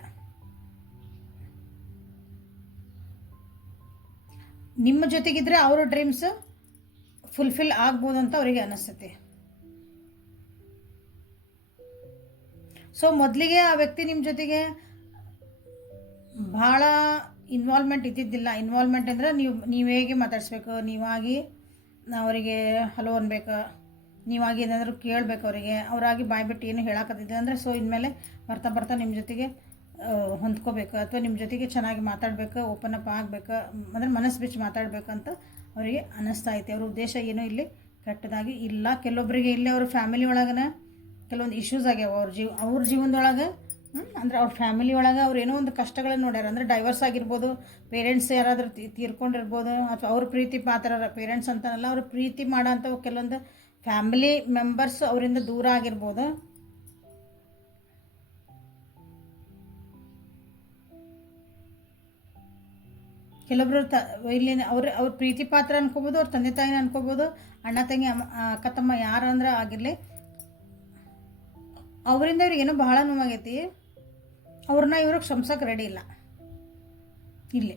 ನಿಮ್ಮ ಜೊತೆಗಿದ್ರೆ ಅವ್ರ ಡ್ರೀಮ್ಸ್ ಫುಲ್ಫಿಲ್ ಆಗ್ಬೋದು ಅಂತ ಅವರಿಗೆ ಅನಿಸ್ತೈತಿ. ಸೊ ಮೊದಲಿಗೆ ಆ ವ್ಯಕ್ತಿ ನಿಮ್ಮ ಜೊತೆಗೆ ಭಾಳ ಇನ್ವಾಲ್ವ್ಮೆಂಟ್ ಇದ್ದಿದ್ದಿಲ್ಲ. ಇನ್ವಾಲ್ವ್ಮೆಂಟ್ ಅಂದರೆ ನೀವು ನೀವು ಹೇಗೆ ಮಾತಾಡಿಸ್ಬೇಕು? ನೀವಾಗಿ ಅವರಿಗೆ ಹಲೋ ಅನ್ಬೇಕು. ನೀವಾಗಿ ಏನಾದರೂ ಕೇಳಬೇಕು ಅವರಿಗೆ. ಅವರಾಗಿ ಬಾಯ್ಬಿಟ್ಟು ಏನು ಹೇಳಕತ್ತಿದ್ದೆ ಅಂದರೆ ಸೊ ಇನ್ಮೇಲೆ ಬರ್ತಾ ಬರ್ತಾ ನಿಮ್ಮ ಜೊತೆಗೆ ಹೊಂದ್ಕೋಬೇಕು. ಅಥವಾ ನಿಮ್ಮ ಜೊತೆಗೆ ಚೆನ್ನಾಗಿ ಮಾತಾಡಬೇಕು ಓಪನ್ ಅಪ್ ಆಗಬೇಕು, ಅಂದರೆ ಮನಸ್ಸು ಬಿಚ್ಚಿ ಮಾತಾಡಬೇಕು ಅಂತ ಅವರಿಗೆ ಅನ್ನಿಸ್ತಾ ಐತೆ. ಅವ್ರ ಉದ್ದೇಶ ಏನೂ ಇಲ್ಲಿ ಕೆಟ್ಟದಾಗಿ ಇಲ್ಲ. ಕೆಲವೊಬ್ಬರಿಗೆ ಇಲ್ಲೇ ಅವ್ರ ಫ್ಯಾಮಿಲಿ ಒಳಗನ ಕೆಲವೊಂದು ಇಶ್ಯೂಸ್ ಆಗ್ಯಾವ ಅವ್ರ ಜೀವ, ಅವ್ರ ಜೀವನದೊಳಗೆ ಅಂದ್ರೆ ಅವ್ರ ಫ್ಯಾಮಿಲಿ ಒಳಗೆ ಅವ್ರು ಏನೋ ಒಂದು ಕಷ್ಟಗಳನ್ನ ನೋಡ್ಯಾರ. ಅಂದರೆ ಡೈವರ್ಸ್ ಆಗಿರ್ಬೋದು ಪೇರೆಂಟ್ಸ್ ಯಾರಾದರೂ ತೀರ್ಕೊಂಡಿರ್ಬೋದು, ಅಥವಾ ಅವ್ರ ಪ್ರೀತಿ ಪಾತ್ರ ಪೇರೆಂಟ್ಸ್ ಅಂತನಲ್ಲ, ಅವ್ರ ಪ್ರೀತಿ ಮಾಡೋಂಥವು ಕೆಲವೊಂದು ಫ್ಯಾಮಿಲಿ ಮೆಂಬರ್ಸ್ ಅವರಿಂದ ದೂರ ಆಗಿರ್ಬೋದು. ಕೆಲವೊಬ್ರು ತ ಇಲ್ಲಿ ಅವ್ರ ಅವ್ರ ಪ್ರೀತಿ ಪಾತ್ರ ಅನ್ಕೋಬೋದು, ಅವ್ರ ತಂದೆ ತಾಯಿನ ಅನ್ಕೋಬೋದು, ಅಣ್ಣ, ತಂಗಿ, ಅಮ್ಮ ಅಕ್ಕ, ತಮ್ಮ ಯಾರು ಅಂದ್ರೆ ಆಗಿರಲಿ ಅವರಿಂದ ಏನೋ ಬಹಳ ನೋವಾಗೈತಿ. ಅವ್ರನ್ನ ಇವ್ರಿಗೆ ಕ್ಷಮಿಸೋಕೆ ರೆಡಿ ಇಲ್ಲ. ಇಲ್ಲಿ.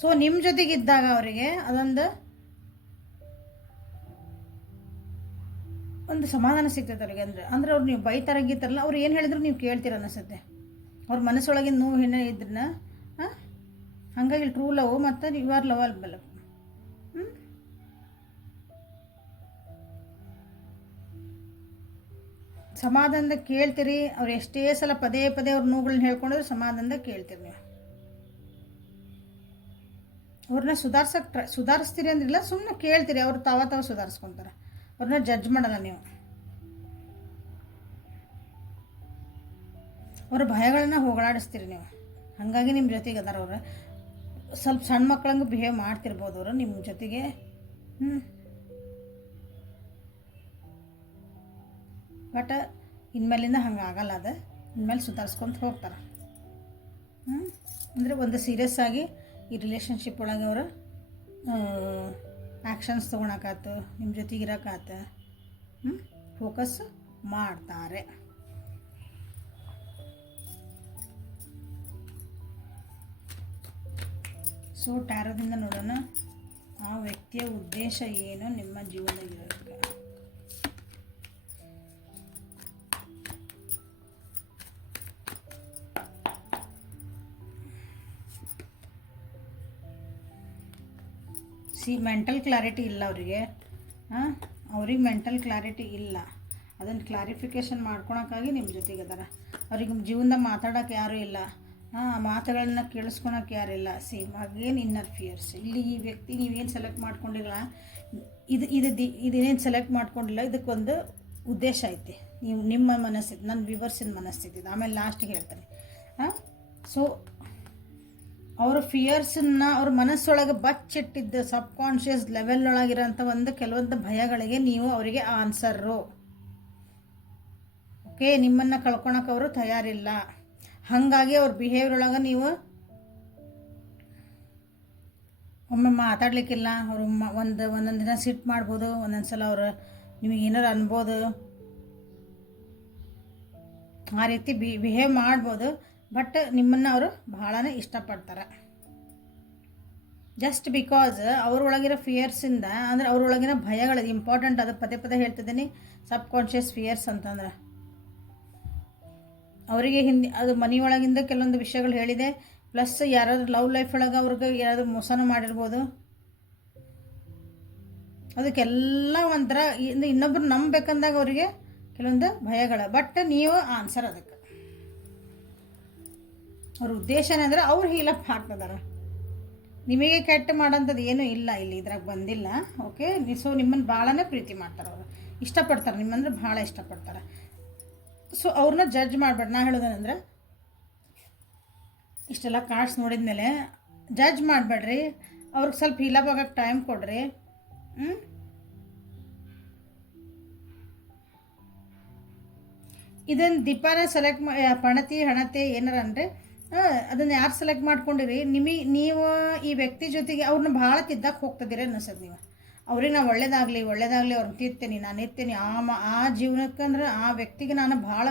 ಸೊ ನಿಮ್ಮ ಜೊತೆಗೆ ಇದ್ದಾಗ ಅವರಿಗೆ ಅದೊಂದು ಒಂದು ಸಮಾಧಾನ ಸಿಗ್ತೈತೆ ಅವ್ರಿಗೆ ಅಂದರೆ, ಅಂದ್ರೆ ಅವ್ರು ನೀವು ಬೈತಾರಂಗಿತ್ತಾರಲ್ಲ ಅವ್ರು ಏನು ಹೇಳಿದ್ರು ನೀವು ಕೇಳ್ತೀರ ಅನಿಸುತ್ತೆ. ಅವ್ರ ಮನಸ್ಸೊಳಗಿನ ನೋವು ಹೆಣ್ಣೆ ಇದ್ರನ್ನ ಹಾಗಾಗಿ ಟ್ರೂ ಲವ್ ಮತ್ತು ಯು ಆರ್ ಲವ್ ಅಲ್ ಸಮಾಧಾನದ ಕೇಳ್ತೀರಿ, ಅವ್ರು ಎಷ್ಟೇ ಸಲ ಪದೇ ಪದೇ ಅವ್ರ ನೋವುಗಳನ್ನ ಹೇಳ್ಕೊಂಡ್ರೆ ಸಮಾಧಾನದ ಕೇಳ್ತೀರಿ ನೀವು. ಅವ್ರನ್ನ ಸುಧಾರ್ಸಕ್ಕೆ ಟ್ರ ಸುಧಾರಿಸ್ತೀರಿ ಅಂದ್ರಿಲ್ಲ ಸುಮ್ಮನೆ ಕೇಳ್ತೀರಿ, ಅವ್ರು ತಾವ ತಾವ ಸುಧಾರಿಸ್ಕೊತಾರೆ. ಅವ್ರನ್ನ ಜಡ್ಜ್ ಮಾಡಲ್ಲ ನೀವು. ಅವ್ರ ಭಯಗಳನ್ನ ಹೋಗಲಾಡಿಸ್ತೀರಿ ನೀವು. ಹಾಗಾಗಿ ನಿಮ್ಮ ಜೊತೆಗೆ ಅದಾರ ಅವ್ರು. ಸ್ವಲ್ಪ ಸಣ್ಣ ಮಕ್ಕಳಂಗೆ ಬಿಹೇವ್ ಮಾಡ್ತಿರ್ಬೋದು ಅವರು ನಿಮ್ಮ ಜೊತೆಗೆ. ಹ್ಞೂ ಬಟ್ ಇನ್ಮೇಲಿಂದ ಹಂಗೆ ಆಗಲ್ಲ ಅದು. ಇನ್ಮೇಲೆ ಸುಧಾರಿಸ್ಕೊಂತ ಹೋಗ್ತಾರೆ. ಅಂದರೆ ಒಂದು ಸೀರಿಯಸ್ ಆಗಿ ಈ ರಿಲೇಷನ್ಶಿಪ್ ಒಳಗೆ ಅವರು ಆ್ಯಕ್ಷನ್ಸ್ ತೊಗೊಳಕಾತು ನಿಮ್ಮ ಜೊತೆಗೆ ಇರೋಕ್ಕಾತ ಫೋಕಸ್ ಮಾಡ್ತಾರೆ. ಸೊ ಟ್ಯಾರೋದಿಂದ ನೋಡೋಣ, ಆ ವ್ಯಕ್ತಿಯ ಉದ್ದೇಶ ಏನು ನಿಮ್ಮ ಜೀವನದಲ್ಲಿರೋದಕ್ಕೆ ಸಿ ಮೆಂಟಲ್ ಕ್ಲಾರಿಟಿ ಇಲ್ಲ ಅವರಿಗೆ. ಹಾಂ, ಅವ್ರಿಗೆ ಮೆಂಟಲ್ ಕ್ಲಾರಿಟಿ ಇಲ್ಲ. ಅದನ್ನು ಕ್ಲಾರಿಫಿಕೇಷನ್ ಮಾಡ್ಕೊಳಕ್ಕಾಗಿ ನಿಮ್ಮ ಜೊತೆಗೆ ಅದಾರ. ಅವ್ರಿಗೆ ಜೀವನದಾಗ ಮಾತಾಡೋಕೆ ಯಾರೂ ಇಲ್ಲ. ಹಾಂ ಮಾತುಗಳನ್ನ ಕೇಳಿಸ್ಕೊಳಕ್ಕೆ ಯಾರಿಲ್ಲ ಸೇಮ್ ಆಗೇನು ಇನ್ನರ್ ಫಿಯರ್ಸ್ ಇಲ್ಲಿ ಈ ವ್ಯಕ್ತಿ ನೀವೇನು ಸೆಲೆಕ್ಟ್ ಮಾಡ್ಕೊಂಡಿಲ್ಲ? ಇದು ಇದು ದಿ ಇದೇನೇನು ಸೆಲೆಕ್ಟ್ ಮಾಡ್ಕೊಂಡಿಲ್ಲ? ಇದಕ್ಕೊಂದು ಉದ್ದೇಶ ಐತಿ. ನೀವು ನಿಮ್ಮ ಮನಸ್ಥಿತಿ, ನನ್ನ ವಿವರ್ಸಿನ ಮನಸ್ಥಿತಿ. ಆಮೇಲೆ ಲಾಸ್ಟಿಗೆ ಹೇಳ್ತಾರೆ ಹಾಂ ಸೊ ಅವ್ರ ಫಿಯರ್ಸನ್ನ ಅವ್ರ ಮನಸ್ಸೊಳಗೆ ಬಚ್ಚಿಟ್ಟಿದ್ದ ಸಬ್ ಕಾನ್ಷಿಯಸ್ ಲೆವೆಲ್ ಒಂದು ಕೆಲವೊಂದು ಭಯಗಳಿಗೆ ನೀವು ಅವರಿಗೆ ಆನ್ಸರು ಓಕೆ ನಿಮ್ಮನ್ನು ಕಳ್ಕೊಳಕ್ಕೆ ಅವರು ತಯಾರಿಲ್ಲ. ಹಾಗಾಗಿ ಅವ್ರ ಬಿಹೇವಿಯರ್ ಒಳಗೆ ನೀವು ಒಮ್ಮೆ ಮಾತಾಡ್ಲಿಕ್ಕಿಲ್ಲ, ಅವರು ಒಂದು ಒಂದೊಂದು ದಿನ ಸಿಟ್ ಮಾಡ್ಬೋದು ಒಂದೊಂದು ಸಲ ಅವರು ನಿಮಗೆ ಏನಾರು ಅನ್ಬೋದು. ಆ ರೀತಿ ಬಿ ಬಿಹೇವ್ ಮಾಡ್ಬೋದು. ಬಟ್ ನಿಮ್ಮನ್ನು ಅವರು ಭಾಳನೇ ಇಷ್ಟಪಡ್ತಾರೆ. ಜಸ್ಟ್ ಬಿಕಾಸ್ ಅವ್ರೊಳಗಿರೋ ಫಿಯರ್ಸಿಂದ ಅಂದರೆ ಅವ್ರೊಳಗಿನ ಭಯಗಳು ಇಂಪಾರ್ಟೆಂಟ್ ಅದು ಪದೇ ಪದೇ ಹೇಳ್ತಿದ್ದೀನಿ ಸಬ್ ಕಾನ್ಷಿಯಸ್ ಫಿಯರ್ಸ್ ಅಂತಂದ್ರೆ. ಅವರಿಗೆ ಹಿಂದೆ, ಅದು ಮನೆಯೊಳಗಿಂದ ಕೆಲವೊಂದು ವಿಷಯಗಳು ಹೇಳಿದೆ ಪ್ಲಸ್ ಯಾರಾದ್ರೂ ಲವ್ ಲೈಫ್ ಒಳಗೆ ಅವ್ರಿಗೆ ಯಾರಾದರೂ ಮೋಸನೂ ಮಾಡಿರ್ಬೋದು. ಅದಕ್ಕೆಲ್ಲ ಒಂಥರ, ಇನ್ನು ಇನ್ನೊಬ್ರು ನಂಬಬೇಕಂದಾಗ ಅವರಿಗೆ ಕೆಲವೊಂದು ಭಯಗಳು ಬಟ್ ನೀವು ಆನ್ಸರ್ ಅದಕ್ಕೆ. ಅವ್ರ ಉದ್ದೇಶ ಏನಂದ್ರೆ ಅವ್ರು ಹೀಲಪ್ ಹಾಕ್ತದಾರ ನಿಮಗೆ ಕೆಟ್ಟ ಮಾಡೋಂಥದ್ದು ಏನೂ ಇಲ್ಲ ಇಲ್ಲಿ, ಇದ್ರಾಗ ಬಂದಿಲ್ಲ ಓಕೆ ಸೊ ನಿಮ್ಮನ್ನು ಭಾಳನೇ ಪ್ರೀತಿ ಮಾಡ್ತಾರೆ ಅವರು. ಇಷ್ಟಪಡ್ತಾರೆ, ನಿಮ್ಮಂದ್ರೆ ಭಾಳ ಇಷ್ಟಪಡ್ತಾರೆ. ಸೊ ಅವ್ರನ್ನ ಜಡ್ಜ್ ಮಾಡಬೇಡ. ನಾ ಹೇಳೋದೇನೆಂದ್ರೆ ಇಷ್ಟೆಲ್ಲ ಕಾರ್ಡ್ಸ್ ನೋಡಿದ ಮೇಲೆ ಜಡ್ಜ್ ಮಾಡಬೇಡ್ರಿ. ಅವ್ರಿಗೆ ಸ್ವಲ್ಪ ಹೀಲಪ್ ಆಗೋಕ್ಕೆ ಟೈಮ್ ಕೊಡ್ರಿ. ಹ್ಞೂ ಇದನ್ನು ದೀಪಾನ ಸೆಲೆಕ್ಟ್ ಪಣತಿ, ಹಣತೆ ಏನಾರ ಅಂದರೆ ಅದನ್ನು ಯಾರು ಸೆಲೆಕ್ಟ್ ಮಾಡ್ಕೊಂಡಿರಿ? ನಿಮಗೆ ನೀವು ಈ ವ್ಯಕ್ತಿ ಜೊತೆಗೆ ಅವ್ರನ್ನ ಭಾಳ ತಿದ್ದಕ್ಕೆ ಹೋಗ್ತದಿರ ಅನ್ನಿಸೋದು ನೀವು. ಅವ್ರಿಗೆ ನಾವು ಒಳ್ಳೇದಾಗಲಿ ಒಳ್ಳೇದಾಗಲಿ ಅವ್ರನ್ನ ತಿರ್ತೀನಿ ನಾನು ಇರ್ತೀನಿ. ಆ ಮ, ಆ ಜೀವನಕ್ಕಂದ್ರೆ ಆ ವ್ಯಕ್ತಿಗೆ ನಾನು ಭಾಳ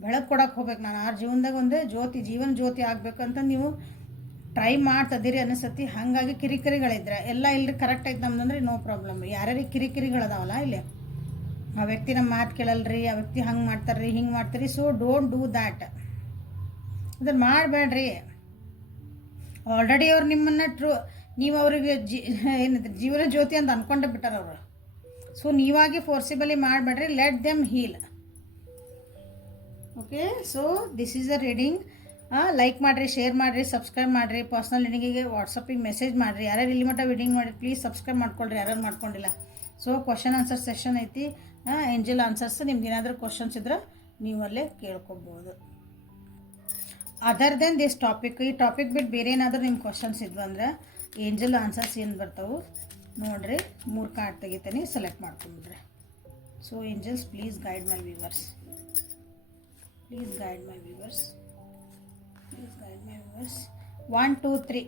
ಬೆಳಕು ಕೊಡಕ್ಕೆ ಹೋಗ್ಬೇಕು. ನಾನು ಆ ಜೀವನದಾಗ ಒಂದು ಜ್ಯೋತಿ, ಜೀವನ ಜ್ಯೋತಿ ಆಗಬೇಕಂತ ನೀವು ಟ್ರೈ ಮಾಡ್ತದಿರಿ ಅನಿಸತಿ ಹಾಗಾಗಿ ಕಿರಿಕಿರಿಗಳಿದ್ರೆ, ಎಲ್ಲ ಇಲ್ಲಿ ಕರೆಕ್ಟ್ ಐತೆ ನಮ್ದಂದ್ರೆ ನೋ ಪ್ರಾಬ್ಲಮ್ ಯಾರ್ಯಾರಿಗೆ ಕಿರಿಕಿರಿಗಳದಾವಲ್ಲ ಇಲ್ಲಿ? ಆ ವ್ಯಕ್ತಿ ನಮ್ಮ ಮಾತು ಕೇಳಲ್ರಿ, ಆ ವ್ಯಕ್ತಿ ಹಂಗೆ ಮಾಡ್ತಾರ್ರಿ, ಹಿಂಗೆ ಮಾಡ್ತಾರ್ರಿ. ಸೊ ಡೋಂಟ್ ಡೂ ದ್ಯಾಟ್ ಅದನ್ನು ಮಾಡಬೇಡ್ರಿ. ಆಲ್ರೆಡಿ ಅವ್ರು ನಿಮ್ಮನ್ನು ಟ್ರೂ ನೀವು ಅವರಿಗೆ ಜಿ, ಏನಿದೆ, ಜೀವನ ಜ್ಯೋತಿ ಅಂತ ಅನ್ಕೊಂಡೆ ಬಿಟ್ಟಾರ ಅವರು. ಸೊ ನೀವಾಗಿ ಫೋರ್ಸಿಬಲಿ ಮಾಡಬೇಡ್ರಿ let them heal okay so this is a reading like ಮಾಡಿರಿ ಶೇರ್ ಮಾಡಿರಿ ಸಬ್ಸ್ಕ್ರೈಬ್ ಮಾಡಿರಿ ಪರ್ಸ್ನಲ್ ರೀಡಿಂಗಿಗೆ ವಾಟ್ಸಪ್ಪಿಗೆ ಮೆಸೇಜ್ ಮಾಡಿರಿ. ಯಾರ್ಯಾರು ಇಲ್ಲಿ ಮಟ್ಟ ರೀಡಿಂಗ್ ಮಾಡಿ ಪ್ಲೀಸ್ ಸಬ್ಸ್ಕ್ರೈಬ್ ಮಾಡ್ಕೊಳ್ರಿ, ಯಾರ್ಯಾರು ಮಾಡ್ಕೊಂಡಿಲ್ಲ. ಸೊ ಕ್ವಶನ್ ಆನ್ಸರ್ ಸೆಷನ್ ಐತಿ. ಎಂಜಲ್ ಆನ್ಸರ್ಸ್ ನಿಮ್ಗೆ ಏನಾದರೂ ಕ್ವಶನ್ಸ್ ಇದ್ರೆ ನೀವು ಅಲ್ಲೇ ಕೇಳ್ಕೊಬೋದು. ಅದರ್ ದೆನ್ ದಿಸ್ ಟಾಪಿಕ್ ಈ ಟಾಪಿಕ್ ಬಿಟ್ಟು ಬೇರೆ ಏನಾದರೂ ನಿಮ್ಮ ಕ್ವಶನ್ಸ್ ಇದ್ವು ಅಂದ್ರೆ ಏಂಜಲ್ ಆನ್ಸರ್ಸ್ ಏನು ಬರ್ತಾವೆ ನೋಡ್ರಿ, ಮೂರು ಕಾರ್ಡ್ ತೆಗಿತಾನೆ select ಮಾಡ್ಕೊಂಬಿಡ್ರಿ so angels please guide my viewers please guide my viewers please guide my viewers one two three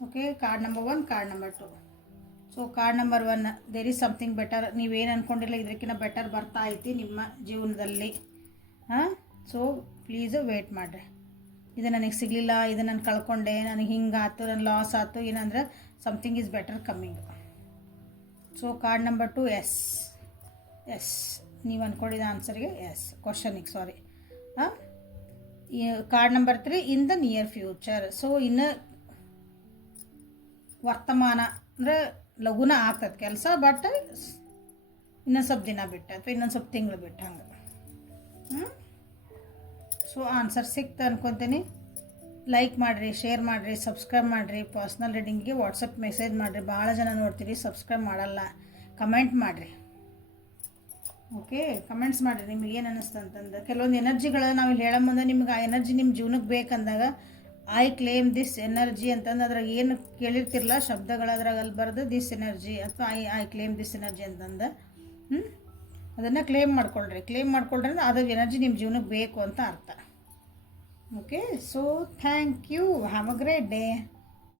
okay card number one card number two so card number one there is something better ನೀವೇನು ಅಂದ್ಕೊಂಡಿಲ್ಲ ಇದಕ್ಕಿಂತ better ಬರ್ತಾ ಐತಿ ನಿಮ್ಮ ಜೀವನದಲ್ಲಿ. ಹಾಂ? So please wait ಮಾಡಿರಿ. ಇದು ನನಗೆ ಸಿಗಲಿಲ್ಲ, ಇದು ನಾನು ಕಳ್ಕೊಂಡೆ, ನನಗೆ ಹಿಂಗೆ ಆಯ್ತು ನನ್ನ ಲಾಸ್ ಆಯ್ತು, ಏನಂದ್ರೆ something is better coming so card number two yes yes ನೀವು ಅಂದ್ಕೊಂಡಿದ್ದ ಆನ್ಸರ್ಗೆ ಎಸ್ ಕ್ವಶನಿಗೆ ಸಾರಿ ಹಾಂ? Card number three in the near future so ಇನ್ನು ವರ್ತಮಾನ ಅಂದರೆ ಲಘುನ ಆಗ್ತದೆ ಕೆಲಸ ಬಟ್ ಇನ್ನೊಂದು ಸ್ವಲ್ಪ ದಿನ ಬಿಟ್ಟು, ಅಥವಾ ಇನ್ನೊಂದು ಸ್ವಲ್ಪ ತಿಂಗಳು ಬಿಟ್ಟು ಹಂಗೆ. ಹ್ಞೂ ಸೊ ಆನ್ಸರ್ ಸಿಕ್ತು ಅನ್ಕೊತೀನಿ. ಲೈಕ್ ಮಾಡಿರಿ ಶೇರ್ ಮಾಡಿರಿ ಸಬ್ಸ್ಕ್ರೈಬ್ ಮಾಡಿರಿ ಪರ್ಸ್ನಲ್ ರೀಡಿಂಗ್ಗೆ ವಾಟ್ಸಪ್ ಮೆಸೇಜ್ ಮಾಡಿರಿ. ಭಾಳ ಜನ ನೋಡ್ತೀರಿ ಸಬ್ಸ್ಕ್ರೈಬ್ ಮಾಡಲ್ಲ. ಕಮೆಂಟ್ ಮಾಡಿರಿ. ಓಕೆ ಕಮೆಂಟ್ಸ್ ಮಾಡಿರಿ, ನಿಮ್ಗೆ ಏನು ಅನ್ನಿಸ್ತು ಅಂತಂದ್ರೆ. ಕೆಲವೊಂದು ಎನರ್ಜಿಗಳು ನಾವು ಇಲ್ಲಿ ಹೇಳೋ ನಿಮ್ಗೆ ಆ ಎನರ್ಜಿ ನಿಮ್ಮ ಜೀವನಕ್ಕೆ ಬೇಕಂದಾಗ ಐ ಕ್ಲೇಮ್ ದಿಸ್ ಎನರ್ಜಿ ಅಂತಂದು ಅದ್ರಾಗ ಏನು ಕೇಳಿರ್ತಿರಲ್ಲ ಶಬ್ದಗಳು ಅದ್ರಾಗ ಅಲ್ಲಿ ಬರೆದು ದಿಸ್ ಎನರ್ಜಿ ಅಥವಾ I I claim this energy ಅಂತಂದು. ಹ್ಞೂ ಅದನ್ನು ಕ್ಲೇಮ್ ಮಾಡ್ಕೊಳ್ರಿ. ಕ್ಲೇಮ್ ಮಾಡ್ಕೊಳ್ರಿ ಅಂದರೆ ಅದು ಎನರ್ಜಿ ನಿಮ್ಮ ಜೀವನಕ್ಕೆ ಬೇಕು ಅಂತ ಅರ್ಥ. Okay so thank you have a great day